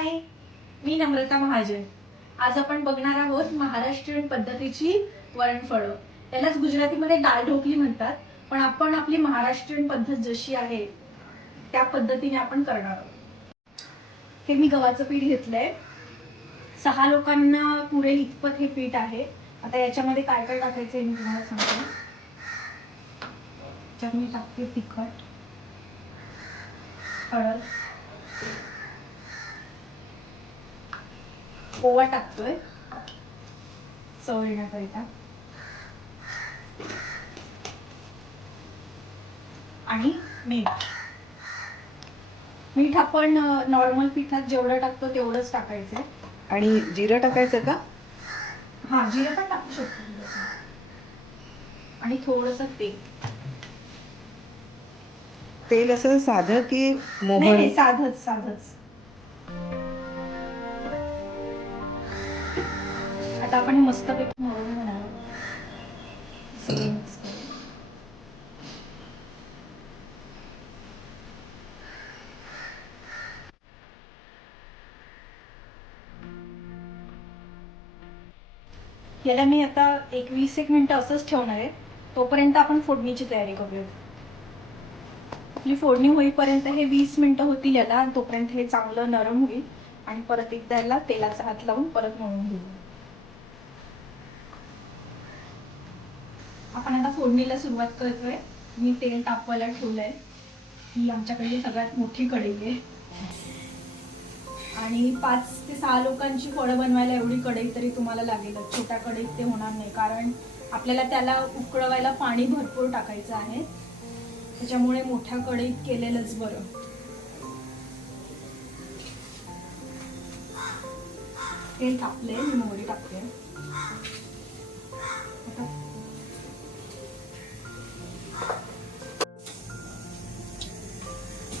हाय, मी नम्रता महाजन. आज आपण बघणार आहोत महाराष्ट्रीयन पद्धतीची वरणफळं. यालाच गुजरातीमध्ये दाल ढोकली म्हणतात, पण आपण आपली महाराष्ट्रीयन पद्धत जशी आहे त्या पद्धतीने आपण करणार आहोत. हे मी गव्हाचं पीठ घेतलंय. 6 लोकांना पुरेल इतपत हे पीठ आहे. आता याच्यामध्ये काय काय टाकायचं हे मी तुम्हाला सांगते. त्यात मी टाकते तिखट, हळद, ओवा टाकतोय चव येण्याकरिता, आणि मीठ. मीठ आपण नॉर्मल पिठात जेवढं टाकतो तेवढंच टाकायचंय. आणि जिरं टाकायचं का? हा, जिरं पण टाकू शकतो. आणि थोडंसं तेल. तेल असं साधं की मोहन? नाही, साधंच साधंच. आता आपण मस्तपैकी मळून घेणार आहोत. याला मी आता 20 मिनिटं असंच ठेवणार आहे. तोपर्यंत आपण फोडणीची तयारी करूया. आपली फोडणी होईपर्यंत हे 20 मिनिटं होतील याला, आणि तोपर्यंत हे चांगलं नरम होईल. आणि परत एकदा याला तेलाचा हात लावून परत मळून घेऊ. आपण आता फोडणीला सुरुवात करतोय. मी तेल तापवायला ठेवलंय. ही आमच्याकडली सगळ्यात मोठी कढई आहे, आणि 5 ते 6 लोकांची फळं बनवायला एवढी कढई तरी तुम्हाला लागेलच. छोट्या कढईत ते होणार नाही, कारण आपल्याला त्याला उकळवायला पाणी भरपूर टाकायचं आहे. त्याच्यामुळे मोठ्या कढईत केलेलंच बरं. तेल तापले, मी मोहरी टाकते.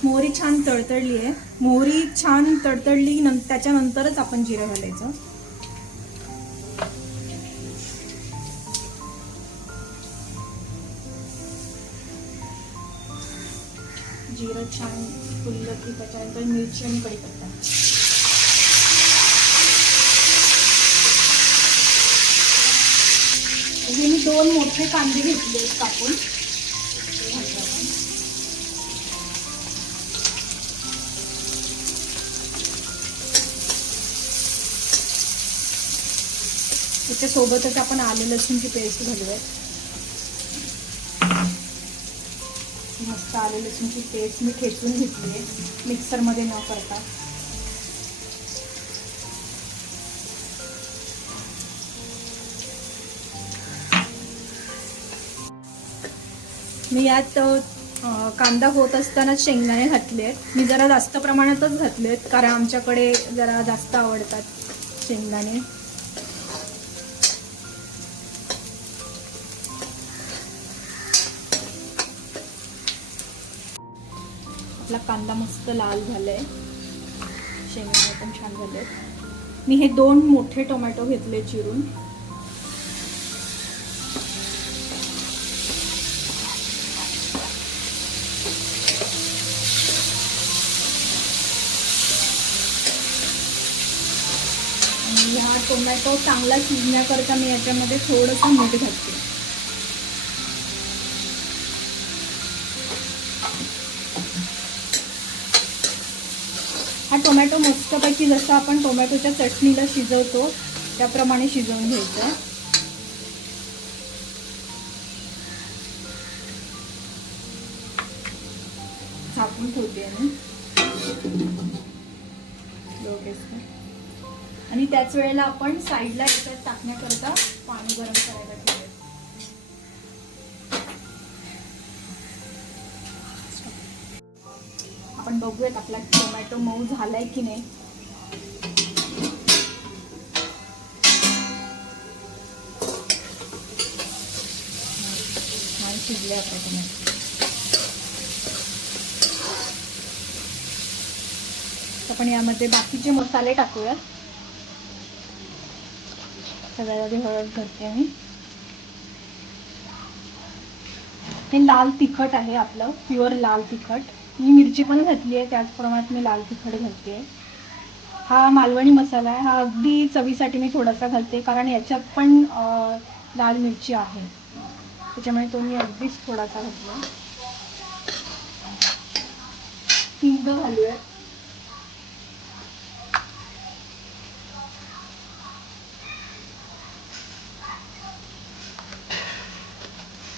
मोहरी छान तडतडली आहे. मोहरी छान तडतडली त्याच्यानंतरच आपण जिरं घालायचं. जिरं छान फुललं की त्याच्यानंतर मिरची आणि कढीपत्ता. हे मी 2 मोठे कांदे घेतले कापून. त्याच्यासोबतच आपण आले लसूणची पेस्ट घालूयात. मस्त आले लसूणची पेस्ट मी ठेचून घेतली आहे, मिक्सरमध्ये न करता. मी यात कांदा होत असताना शेंगदाणे घातले आहेत. मी जरा जास्त प्रमाणातच घातले आहेत, कारण आमच्याकडे जरा जास्त आवडतात शेंगदाणे. आपला कांदा मस्त लाल झालाय, शेंगदाणे पण छान झाले. मी हे 2 मोठे टोमॅटो घेतले चिरून. आणि हा टोमॅटो चांगला शिजण्याकरता मी याच्यामध्ये थोडंसं मीठ घालते. हा टोमॅटो मस्तपैकी जसं आपण टोमॅटोच्या चटणीला शिजवतो त्याप्रमाणे शिजवून घ्यायचा. झाकून ठेवते आणि त्याच वेळेला आपण साईडला याच्यात टाकण्याकरता पाणी गरम करायला ठेवूया. आपण बघूयात आपला टोमॅटो मऊ झालाय की नाही. छान शिजले आपला टोमॅटो. आपण यामध्ये बाकीचे मसाले टाकूया. सगळ्यात आधी हळद घालते मी. हे लाल तिखट आहे आपलं, प्युअर लाल तिखट. मी मिरची पण घातली आहे, त्याच प्रमाणात मी लाल तिखट घालते. हा मालवणी मसाला आहे. हा अगदी चवीसाठी मी थोडासा घालते, कारण याच्यात पण लाल मिरची आहे, त्याच्यामुळे तो मी अगदीच थोडासा घातला. हिंग घालूया.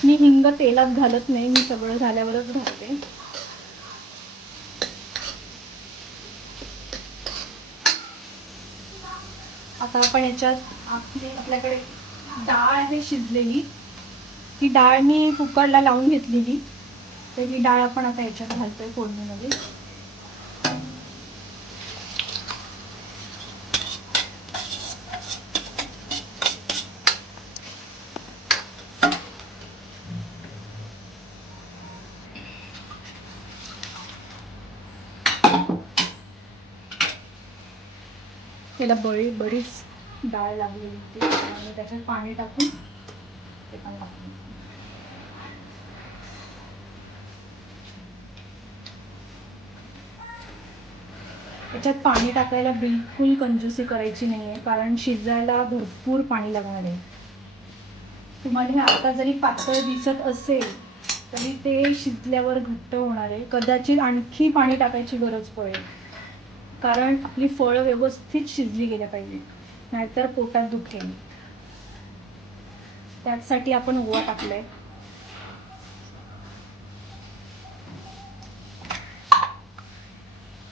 मी हिंग तेलात घालत नाही, मी सगळं झाल्यावरच घालते. आता आपण याच्यात आपल्याकडे डाळ आहे शिजलेली, ती डाळ मी कुकरला लावून घेतलेली, तर ही डाळ आपण आता याच्यात घालतोय फोडणीमध्ये. त्याला बरीच डाळ लागलेली होती आणि त्याच्यात पाणी टाकून ते पण टाकून. याच्यात पाणी टाकायला बिलकुल कंजूसी करायची नाही आहे, कारण शिजायला भरपूर पाणी लागणार आहे. तुम्हाला हे आता जरी पातळ दिसत असेल तरी ते शिजल्यावर घट्ट होणार आहे. कदाचित आणखी पाणी टाकायची गरज पडेल, कारण आपली फळं व्यवस्थित शिजली गेल्या पाहिजे, नाहीतर पोटात दुखेल. त्यासाठी आपण ओवा टाकलाय.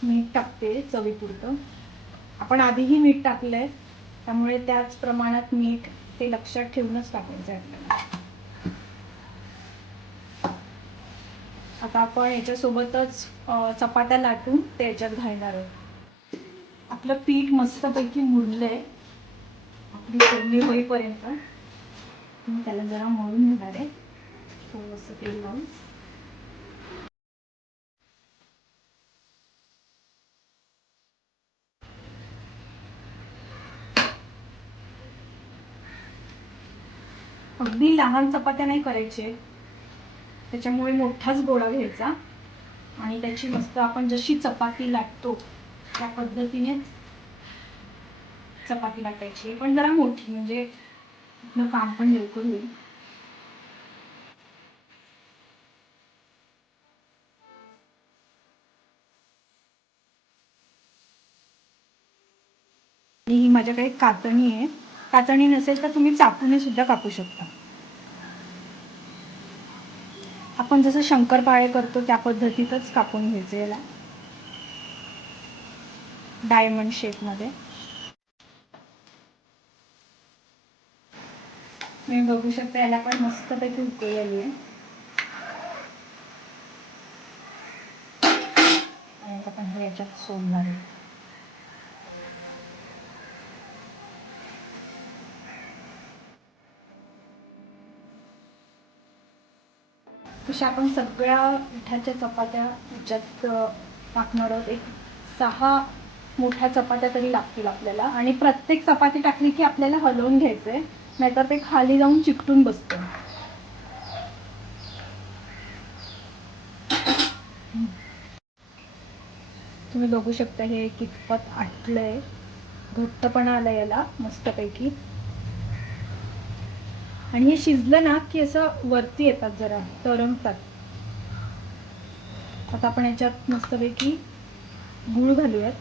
मीठ टाकते चवीपुरतं. आपण आधीही मीठ टाकलंय, त्यामुळे त्याच प्रमाणात मीठ ते लक्षात ठेवूनच टाकायचं आहे आपल्याला. आता आपण याच्यासोबतच चपात्या लाटून ते याच्यात घालणार आहोत. आपलं पीठ मस्तपैकी मुरलंय. आपली फोडणी होईपर्यंत मी त्याला जरा मळून घेणार आहे, थोडंसं तेल लावून. अगदी लहान चपात्या नाही करायचे, त्याच्यामुळे मोठाच गोळा घ्यायचा आणि त्याची मस्त आपण जशी चपाती लाटतो त्या पद्धतीने चपाती लाटायची, पण जरा मोठी, म्हणजे आपलं काम पण लवकर होईल. ही माझ्याकडे कातणी आहे. कातणी नसेल तर तुम्ही चाकूने सुद्धा कापू शकता. आपण जसं शंकरपाळे करतो त्या पद्धतीतच कापून घ्यायचं याला, डायमंड शेपमध्ये. तुम्ही बघू शकता याला पण मस्तपैकी उकळी आली आहे. आपण हे याच्यात सोडणार आहे. तशा आपण सगळ्या पिठाच्या चपात्या ह्याच्यात टाकणार आहोत. एक 6 मोठ्या चपात्या तरी लागतील आपल्याला, आणि प्रत्येक चपाती टाकली की आपल्याला हलवून घ्यायचंय, नाहीतर ते खाली जाऊन चिकटून बसतं. तुम्ही बघू शकता हे कितपत आटलंय, घट्टपणा आला याला मस्तपैकी. आणि हे शिजलं ना की असं वरती येतात, जरा तरंगतात. आता आपण याच्यात मस्तपैकी गूळ घालूयात.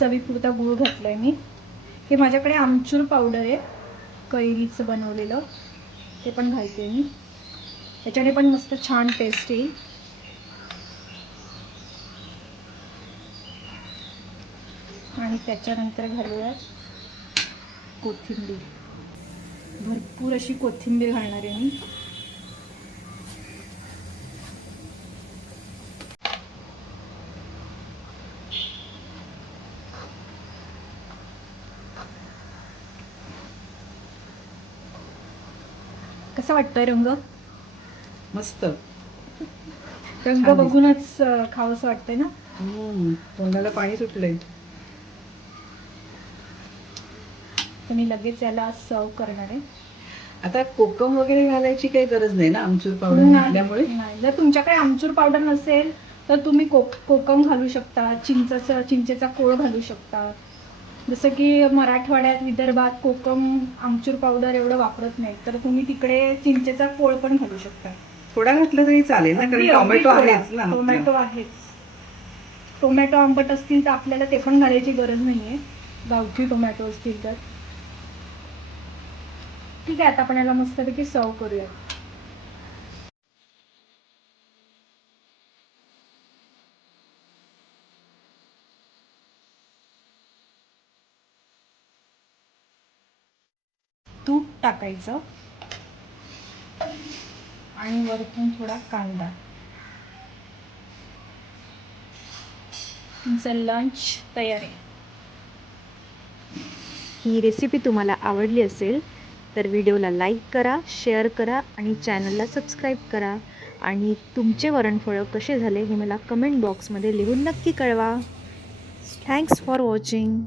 चवीपुरता गूळ घातलाय मी. हे माझ्याकडे आमचूर पावडर आहे कैरीचं बनवलेलं, ते पण घालते मी. त्याच्याने पण मस्त छान टेस्ट येईल. आणि त्याच्यानंतर घालूयात कोथिंबीर. भरपूर अशी कोथिंबीर घालणार आहे मी. कसा वाटतोय रंग? मस्त. रंग छान बघूनच खावंसं वाटतंय ना. तोंडाला पाणी सुटलंय. तर मी लगेच याला सर्व करणार आहे. आता कोकम वगैरे घालायची काही गरज नाही ना, आमचूर पावडर घातल्यामुळे. नाही, जर तुमच्याकडे आमचूर पावडर नसेल तर तुम्ही कोकम घालू शकता, चिंचेचा कोळ घालू शकता. जसं की मराठवाड्यात, विदर्भात कोकम, आमचूर पावडर एवढं वापरत नाही, तर तुम्ही तिकडे चिंचेचा कोळ पण घालू शकता. थोडा घातला तरी चालेल ना, कारण अगदी टोमॅटो थोडा. आहेच ना. टोमॅटो आहेच. टोमॅटो आंबट असतील तर आपल्याला ते पण घालायची गरज नाहीये, गावठी टोमॅटो असतील तर. ठीक आहे, आता आपण याला मस्तपैकी सर्व करूया. तूप टाकायचं आणि वरतून थोडा कांदा. तुमचं लंच तयार आहे. ही रेसिपी तुम्हाला आवडली असेल तर व्हिडिओला लाईक करा, शेअर करा आणि चॅनलला सबस्क्राईब करा. आणि तुमचे वरणफळं कसे झाले हे मला कमेंट बॉक्समध्ये लिहून नक्की कळवा. Thanks for watching.